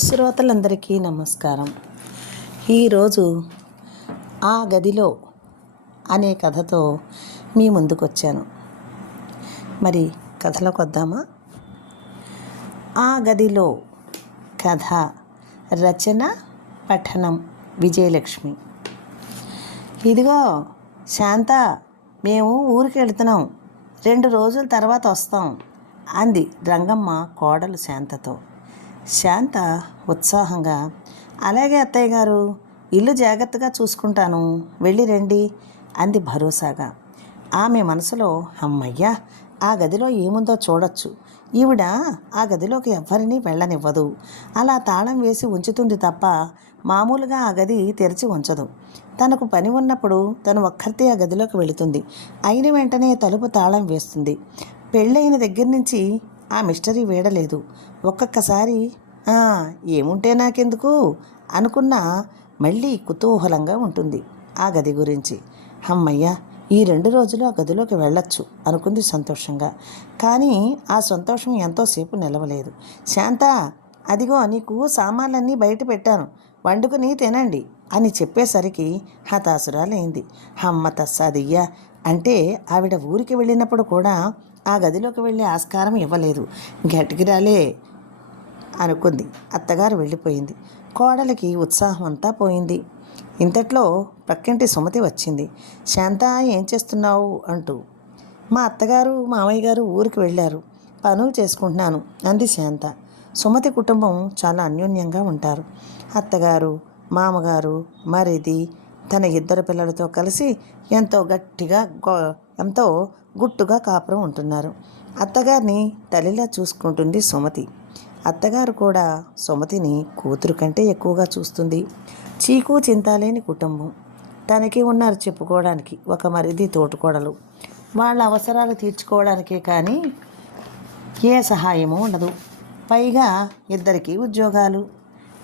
శ్రోతలందరికీ నమస్కారం. ఈరోజు ఆ గదిలో అనే కథతో మీ ముందుకు వచ్చాను. మరి కథలోకి వద్దామా? ఆ గదిలో కథ రచన పఠనం విజయలక్ష్మి. ఇదిగో శాంత, మేము ఊరికి వెళుతున్నాం, 2 రోజుల తర్వాత వస్తాం అంది రంగమ్మ కోడలు శాంతతో. శాంత ఉత్సాహంగా, అలాగే అత్తయ్య గారు, ఇల్లు జాగ్రత్తగా చూసుకుంటాను, వెళ్ళి రండి అంది భరోసాగా. ఆమె మనసులో, అమ్మయ్యా, ఆ గదిలో ఏముందో చూడొచ్చు, ఈవిడ ఆ గదిలోకి ఎవ్వరినీ వెళ్ళనివ్వదు, అలా తాళం వేసి ఉంచుతుంది తప్ప మామూలుగా ఆ గది తెరిచి ఉంచదు. తనకు పని ఉన్నప్పుడు తను ఒక్కరితే ఆ గదిలోకి వెళుతుంది, అయిన వెంటనే తలుపు తాళం వేస్తుంది. పెళ్ళైన దగ్గర నుంచి ఆ మిస్టరీ వీడలేదు. ఒక్కొక్కసారి ఏముంటే నాకెందుకు అనుకున్నా మళ్ళీ కుతూహలంగా ఉంటుంది ఆ గది గురించి. అమ్మయ్య, ఈ 2 రోజులు ఆ గదిలోకి వెళ్ళొచ్చు అనుకుంది సంతోషంగా. కానీ ఆ సంతోషం ఎంతోసేపు నిలవలేదు. శాంత, అదిగో నీకు సామాన్లన్నీ బయట పెట్టాను, వండుకుని తినండి అని చెప్పేసరికి హతాశురాలైంది. అమ్మ తస్సాదియ్యా అంటే ఆవిడ ఊరికి వెళ్ళినప్పుడు కూడా ఆ గదిలోకి వెళ్ళే ఆస్కారం ఇవ్వలేదు. గట్టికిరాలే అనుకుంది. అత్తగారు వెళ్ళిపోయింది. కోడలికి ఉత్సాహం అంతా పోయింది. ఇంతట్లో పక్కింటి సుమతి వచ్చింది. శాంత, ఏం చేస్తున్నావు అంటూ. మా అత్తగారు మామయ్య గారు ఊరికి వెళ్ళారు, పనులు చేసుకుంటున్నాను అంది శాంత. సుమతి కుటుంబం చాలా అన్యోన్యంగా ఉంటారు. అత్తగారు, మామగారు, మరిది, తన 2 పిల్లలతో కలిసి ఎంతో గుట్టుగా కాపురం ఉంటున్నారు. అత్తగారిని తల్లిలా చూసుకుంటుంది సుమతి. అత్తగారు కూడా సుమతిని కూతురు కంటే ఎక్కువగా చూస్తుంది. చీకు చింతాలేని కుటుంబం. తనకి ఉన్నారు చెప్పుకోవడానికి ఒక మరిది, తోటికోడలు. వాళ్ళ అవసరాలు తీర్చుకోవడానికే కానీ ఏ సహాయమూ ఉండదు. పైగా 2 ఉద్యోగాలు.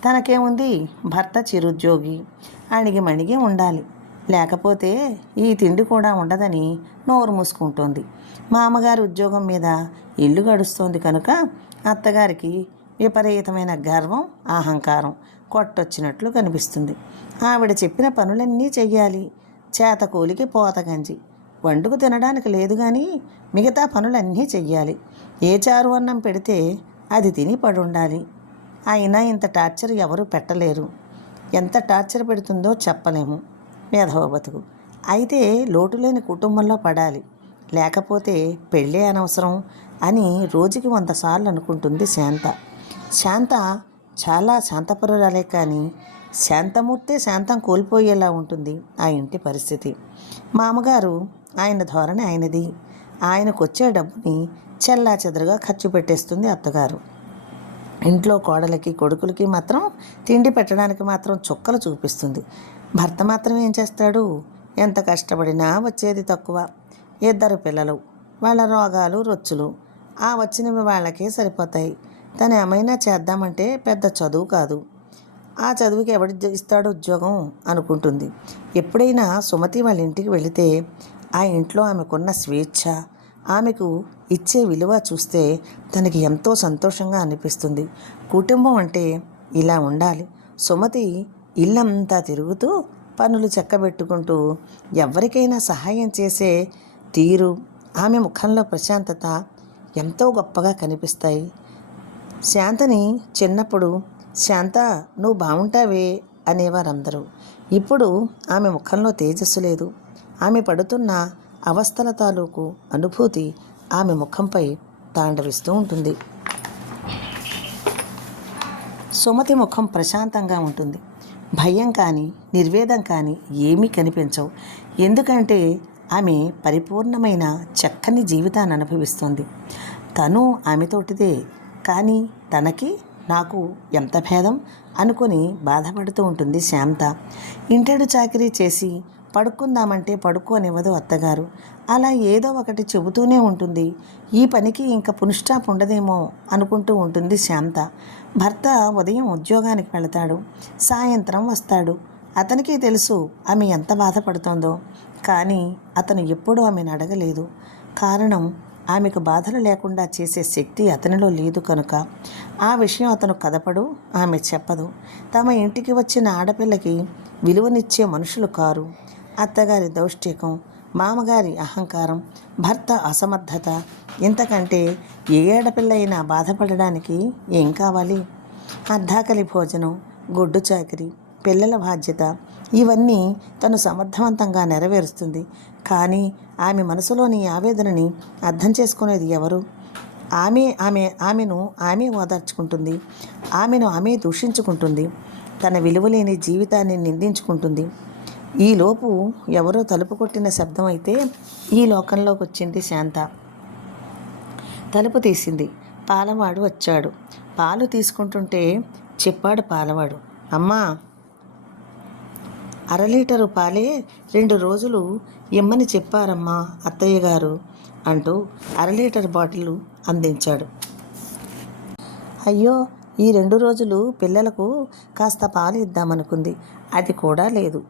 తనకేముంది, భర్త చిరుద్యోగి, అణిగిమణిగి ఉండాలి, లేకపోతే ఈ తిండి కూడా ఉండదని నోరు మూసుకుంటోంది. మామగారి ఉద్యోగం మీద ఇల్లు గడుస్తోంది కనుక అత్తగారికి విపరీతమైన గర్వం, అహంకారం కొట్టొచ్చినట్లు కనిపిస్తుంది. ఆవిడ చెప్పిన పనులన్నీ చెయ్యాలి. చేతకూలికి పోతగంజి, వండుకు తినడానికి లేదు కానీ మిగతా పనులన్నీ చెయ్యాలి. ఏ చారు అన్నం పెడితే అది తిని పడుండాలి. అయినా ఇంత టార్చర్ ఎవరూ పెట్టలేరు. ఎంత టార్చర్ పెడుతుందో చెప్పలేము. మేధవ బతుకు. అయితే లోటులేని కుటుంబంలో పడాలి, లేకపోతే పెళ్ళే అనవసరం అని రోజుకి 100 సార్లు అనుకుంటుంది శాంత. శాంత చాలా శాంతపరురాలే, కానీ శాంతమూర్తే శాంతం కోల్పోయేలా ఉంటుంది ఆ ఇంటి పరిస్థితి. మామగారు ఆయన ధోరణి ఆయనది. ఆయనకొచ్చే డబ్బుని చెల్లాచెదరుగా ఖర్చు పెట్టేస్తుంది అత్తగారు. ఇంట్లో కోడలికి, కొడుకులకి మాత్రం తిండి పెట్టడానికి మాత్రం చుక్కలు చూపిస్తుంది. భర్త మాత్రం ఏం చేస్తాడు? ఎంత కష్టపడినా వచ్చేది తక్కువ. 2 పిల్లలు, వాళ్ళ రోగాలు రొచ్చులు, ఆ వచ్చినవి వాళ్ళకే సరిపోతాయి. తను ఏమైనా చేద్దామంటే పెద్ద చదువు కాదు, ఆ చదువుకి ఎవడి ఇస్తాడు ఉద్యోగం అనుకుంటుంది. ఎప్పుడైనా సుమతి వాళ్ళ ఇంటికి వెళితే ఆ ఇంట్లో ఆమెకున్న స్వేచ్ఛ, ఆమెకు ఇచ్చే విలువ చూస్తే తనకి ఎంతో సంతోషంగా అనిపిస్తుంది. కుటుంబం అంటే ఇలా ఉండాలి. సుమతి ఇల్లంతా తిరుగుతూ పనులు చెక్కబెట్టుకుంటూ ఎవరికైనా సహాయం చేసే తీరు, ఆమె ముఖంలో ప్రశాంతత ఎంతో గొప్పగా కనిపిస్తాయి. శాంతని చిన్నప్పుడు శాంత, నువ్వు బాగుంటావే అనేవారందరూ. ఇప్పుడు ఆమె ముఖంలో తేజస్సు లేదు. ఆమె పడుతున్న అవస్థల తాలూకు అనుభూతి ఆమె ముఖంపై తాండవిస్తూ ఉంటుంది. సుమతి ముఖం ప్రశాంతంగా ఉంటుంది. భయం కానీ నిర్వేదం కానీ ఏమీ కనిపించవు. ఎందుకంటే ఆమె పరిపూర్ణమైన చక్కని జీవితాన్ని అనుభవిస్తుంది. తను ఆమెతోటిదే, కానీ తనకి నాకు ఎంత భేదం అనుకొని బాధపడుతూ ఉంటుంది శాంత. ఇంటెడు చాకిరీ చేసి పడుకుందామంటే పడుకోనివ్వదు అత్తగారు. అలా ఏదో ఒకటి చెబుతూనే ఉంటుంది. ఈ పనికి ఇంకా పునిస్టాప్ ఉండదేమో అనుకుంటూ ఉంటుంది శాంత. భర్త ఉదయం ఉద్యోగానికి వెళతాడు, సాయంత్రం వస్తాడు. అతనికి తెలుసు ఆమె ఎంత బాధపడుతోందో, కానీ అతను ఎప్పుడూ ఆమెను అడగలేదు. కారణం ఆమెకు బాధలు లేకుండా చేసే శక్తి అతనిలో లేదు కనుక ఆ విషయం అతను కదపడు, ఆమె చెప్పదు. తమ ఇంటికి వచ్చిన ఆడపిల్లకి విలువనిచ్చే మనుషులు కారు. అత్తగారి దౌష్ట్యకం, మామగారి అహంకారం, భర్త అసమర్థత, ఇంతకంటే ఏ ఆడపిల్ల అయినా బాధపడడానికి ఏం కావాలి? అర్ధాకలి భోజనం, గొడ్డు చాకిరి, పిల్లల బాధ్యత, ఇవన్నీ తను సమర్థవంతంగా నెరవేరుస్తుంది. కానీ ఆమె మనసులోని ఆవేదనని అర్థం చేసుకునేది ఎవరు? ఆమెను ఆమె ఓదార్చుకుంటుంది. ఆమెను ఆమె దూషించుకుంటుంది. తన విలువలేని జీవితాన్ని నిందించుకుంటుంది. ఈలోపు ఎవరో తలుపు కొట్టిన శబ్దం అయితే ఈ లోకంలోకి వచ్చింది శాంత. తలుపు తీసింది. పాలవాడు వచ్చాడు. పాలు తీసుకుంటుంటే చెప్పాడు పాలవాడు, అమ్మా, 1/2 లీటరు పాలే 2 రోజులు ఇమ్మని చెప్పారమ్మా అత్తయ్య గారు అంటూ 1/2 లీటర్ బాటిల్ అందించాడు. అయ్యో, ఈ 2 రోజులు పిల్లలకు కాస్త పాలు ఇద్దామనుకుంది, అది కూడా లేదు.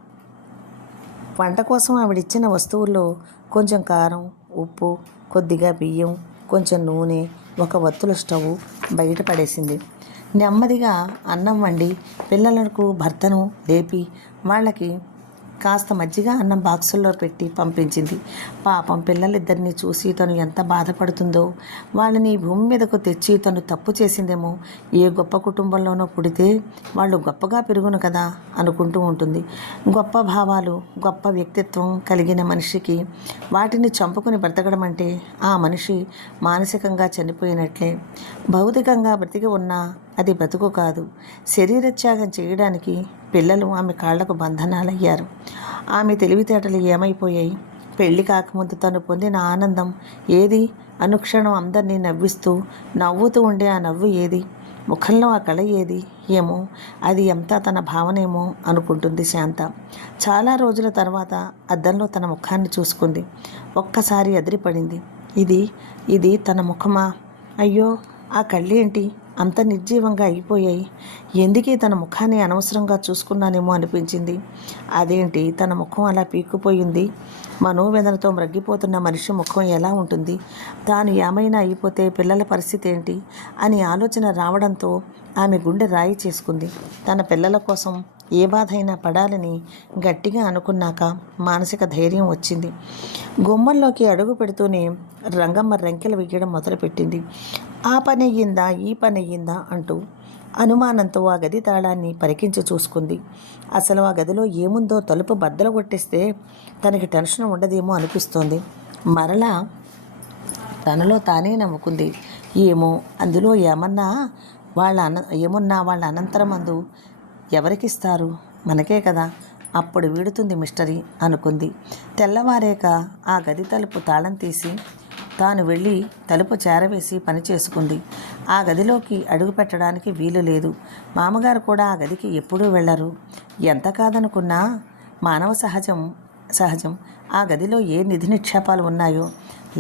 వంట కోసం ఆవిడిచ్చిన వస్తువుల్లో కొంచెం కారం, ఉప్పు, కొద్దిగా బియ్యం, కొంచెం నూనె, 1 వత్తుల స్టవ్ బయట పడేసింది. నెమ్మదిగా అన్నం వండి పిల్లలకు భర్తను లేపి వాళ్ళకి కాస్త మజ్జిగ అన్నం బాక్సుల్లో పెట్టి పంపించింది. పాపం పిల్లలిద్దరినీ చూసి తను ఎంత బాధపడుతుందో, వాళ్ళని భూమి మీదకు తెచ్చి తను తప్పు చేసిందేమో, ఏ గొప్ప కుటుంబంలోనో పుడితే వాళ్ళు గొప్పగా పెరుగును కదా అనుకుంటూ ఉంటుంది. గొప్ప భావాలు, గొప్ప వ్యక్తిత్వం కలిగిన మనిషికి వాటిని చంపుకుని బ్రతకడం అంటే ఆ మనిషి మానసికంగా చనిపోయినట్లే. భౌతికంగా బ్రతికి ఉన్నా అది బ్రతుకు కాదు. శరీర త్యాగం చేయడానికి పిల్లలు ఆమె కాళ్లకు బంధనాలయ్యారు. ఆమె తెలివితేటలు ఏమైపోయాయి? పెళ్లి కాకముందు తను పొందిన ఆనందం ఏది? అనుక్షణం అందరినీ నవ్వుతూ ఉండే ఆ నవ్వు ఏది? ముఖంలో ఆ కళ ఏది? ఏమో, అది అంతా తన భావనేమో అనుకుంటుంది శాంత. చాలా రోజుల తర్వాత అద్దంలో తన ముఖాన్ని చూసుకుంది. ఒక్కసారి అదిరిపడింది. ఇది తన ముఖమా? అయ్యో, ఆ కళ్ళేంటి అంత నిర్జీవంగా అయిపోయాయి? ఎందుకే తన ముఖాన్ని అనవసరంగా చూసుకున్నానేమో అనిపించింది. అదేంటి తన ముఖం అలా పీక్కుపోయింది? మనోవేదనతో మ్రగ్గిపోతున్న మనిషి ముఖం ఎలా ఉంటుంది? తాను ఏమైనా అయిపోతే పిల్లల పరిస్థితి ఏంటి అని ఆలోచన రావడంతో ఆమె గుండె రాయి చేసుకుంది. తన పిల్లల కోసం ఏ బాధ అయినా పడాలని గట్టిగా అనుకున్నాక మానసిక ధైర్యం వచ్చింది. గుమ్మంలోకి అడుగు పెడుతూనే రంగమ్మ రెంకెలు వెయ్యడం మొదలుపెట్టింది. ఆ పని అయ్యిందా, ఈ పని అయ్యిందా అంటూ అనుమానంతో ఆ గది తాళాన్ని పరికించి చూసుకుంది. అసలు ఆ గదిలో ఏముందో తలుపు బద్దలు కొట్టేస్తే తనకి టెన్షన్ ఉండదేమో అనిపిస్తోంది. మరలా తనలో తానే నవ్వుకుంది. ఏమో, అందులో ఏమున్నా వాళ్ళ అనంతరమందు ఎవరికిస్తారు? మనకే కదా. అప్పుడు వీడుతుంది మిస్టరీ అనుకుంది. తెల్లవారేక ఆ గది తలుపు తాళం తీసి తాను వెళ్ళి తలుపు చేరవేసి పని చేసుకుంది. ఆ గదిలోకి అడుగు పెట్టడానికి వీలు లేదు. మామగారు కూడా ఆ గదికి ఎప్పుడూ వెళ్ళరు. ఎంత కాదనుకున్నా మానవ సహజం ఆ గదిలో ఏ నిధి నిక్షేపాలు ఉన్నాయో,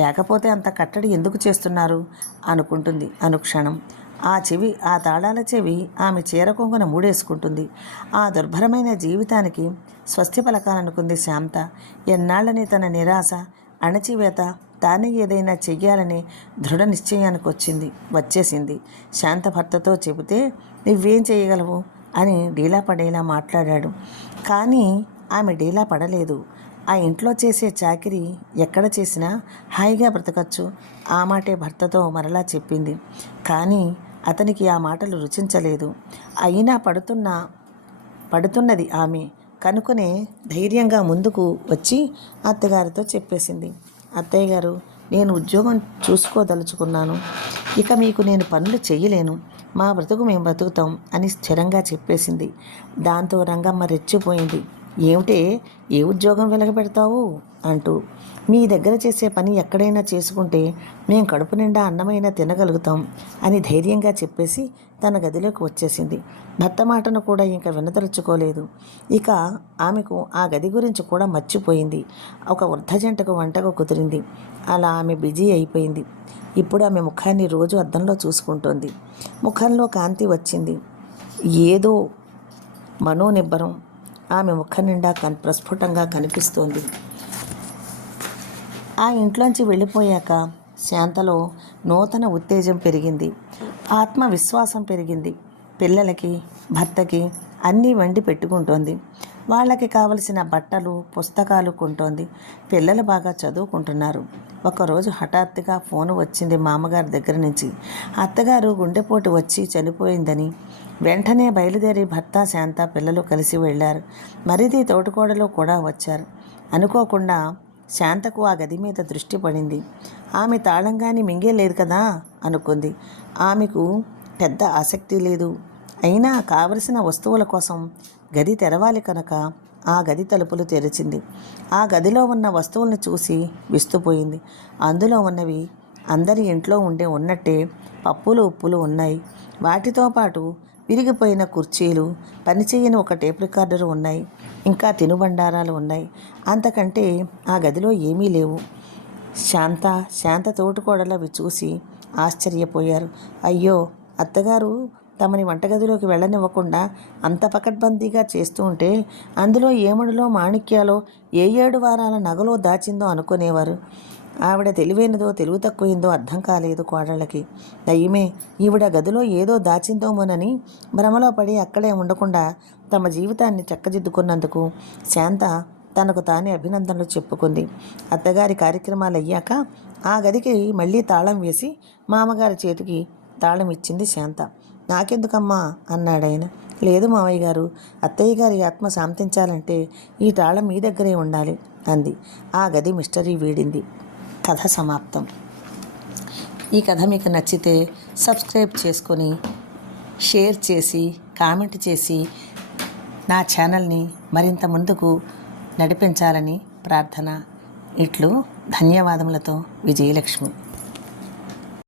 లేకపోతే అంత కట్టడి ఎందుకు చేస్తున్నారు అనుకుంటుంది అనుక్షణం. ఆ తాళాల చెవి ఆమె చీర కొంగున మూడేసుకుంటుంది. ఆ దుర్భరమైన జీవితానికి స్వస్తి పలకాలనుకుంది శాంత. ఎన్నాళ్ళని తన నిరాశ, అణచివేత, తానే ఏదైనా చెయ్యాలని దృఢ నిశ్చయానికి వచ్చేసింది. శాంత భర్తతో చెబితే నువ్వేం చేయగలవు అని డీలా పడేలా మాట్లాడాడు. కానీ ఆమె డీలా పడలేదు. ఆ ఇంట్లో చేసే చాకిరీ ఎక్కడ చేసినా హాయిగా బ్రతకచ్చు. ఆ మాటే భర్తతో మరలా చెప్పింది. కానీ అతనికి ఆ మాటలు రుచించలేదు. అయినా పడుతున్నది ఆమె కనుకొనే ధైర్యంగా ముందుకు వచ్చి అత్తగారితో చెప్పేసింది. అత్తయ్య గారు, నేను ఉద్యోగం చూసుకోదలుచుకున్నాను. ఇక మీకు నేను పనులు చెయ్యలేను. మా బ్రతుకు మేము బ్రతుకుతాం అని స్థిరంగా చెప్పేసింది. దాంతో రంగమ్మ రెచ్చిపోయింది. ఏమిటే, ఏ ఉద్యోగం వెలగబెడతావు అంటూ. మీ దగ్గర చేసే పని ఎక్కడైనా చేసుకుంటే మేము కడుపు నిండా అన్నమైనా తినగలుగుతాం అని ధైర్యంగా చెప్పేసి తన గదిలోకి వచ్చేసింది. భర్త మాటను కూడా ఇంకా వినదలుచుకోలేదు. ఇక ఆమెకు ఆ గది గురించి కూడా మర్చిపోయింది. ఒక వృద్ధ జంటకు వంటకు కుదిరింది. అలా ఆమె బిజీ అయిపోయింది. ఇప్పుడు ఆమె ముఖాన్ని రోజు అద్దంలో చూసుకుంటోంది. ముఖంలో కాంతి వచ్చింది. ఏదో మనోనిబ్బరం ఆమె ముఖం నిండా ప్రస్ఫుటంగా కనిపిస్తోంది. ఆ ఇంట్లోంచి వెళ్ళిపోయాక శాంతలో నూతన ఉత్తేజం పెరిగింది, ఆత్మవిశ్వాసం పెరిగింది. పిల్లలకి, భర్తకి అన్నీ వండి పెట్టుకుంటోంది. వాళ్ళకి కావలసిన బట్టలు, పుస్తకాలు కొంటోంది. పిల్లలు బాగా చదువుకుంటున్నారు. ఒకరోజు హఠాత్తుగా ఫోను వచ్చింది మామగారి దగ్గర నుంచి. అత్తగారు గుండెపోటు వచ్చి చనిపోయిందని. వెంటనే బయలుదేరి భర్త, శాంత, పిల్లలు కలిసి వెళ్ళారు. మరిది, తోటికోడలు కూడా వచ్చారు. అనుకోకుండా శాంతకు ఆ గది మీద దృష్టి పడింది. ఆమె తాళంగాని మింగేలేదు కదా అనుకుంది. ఆమెకు పెద్ద ఆసక్తి లేదు. అయినా కావలసిన వస్తువుల కోసం గది తెరవాలి కనుక ఆ గది తలుపులు తెరిచింది. ఆ గదిలో ఉన్న వస్తువులను చూసి విస్తుపోయింది. అందులో ఉన్నవి అందరి ఇంట్లో ఉన్నట్టే పప్పులు, ఉప్పులు ఉన్నాయి. వాటితో పాటు విరిగిపోయిన కుర్చీలు, పనిచేయని ఒక టేప్ రికార్డర్ ఉన్నాయి. ఇంకా తినుబండారాలు ఉన్నాయి. అంతకంటే ఆ గదిలో ఏమీ లేవు. శాంత తోటికోడలు అవి చూసి ఆశ్చర్యపోయారు. అయ్యో, అత్తగారు తమని వంటగదిలోకి వెళ్ళనివ్వకుండా అంత పకడ్బందీగా చేస్తూ ఉంటే అందులో ఏమడులో మాణిక్యాలో ఏ 7 వారాల నగలో దాచిందో అనుకునేవారు. ఆవిడ తెలివైనదో తెలివి తక్కువైందో అర్థం కాలేదు కోడళ్ళకి. దయ్యమే ఈవిడ గదిలో ఏదో దాచిందోమోనని భ్రమలో పడి అక్కడే ఉండకుండా తమ జీవితాన్ని చక్కదిద్దుకున్నందుకు శాంత తనకు తానే అభినందనలు చెప్పుకుంది. అత్తగారి కార్యక్రమాలు అయ్యాక ఆ గదికి మళ్ళీ తాళం వేసి మామగారి చేతికి తాళం ఇచ్చింది శాంత. నాకెందుకమ్మా అన్నాడాయన. లేదు మావయ్య గారు, అత్తయ్య గారి ఆత్మ శాంతించాలంటే ఈ తాళం మీ దగ్గరే ఉండాలి అంది. ఆ గది మిస్టరీ వీడింది. కథ సమాప్తం. ఈ కథ మీకు నచ్చితే సబ్స్క్రైబ్ చేసుకొని, షేర్ చేసి, కామెంట్ చేసి నా ఛానల్ని మరింత ముందుకు నడిపించాలని ప్రార్థన. ఇట్లు ధన్యవాదములతో విజయలక్ష్మి.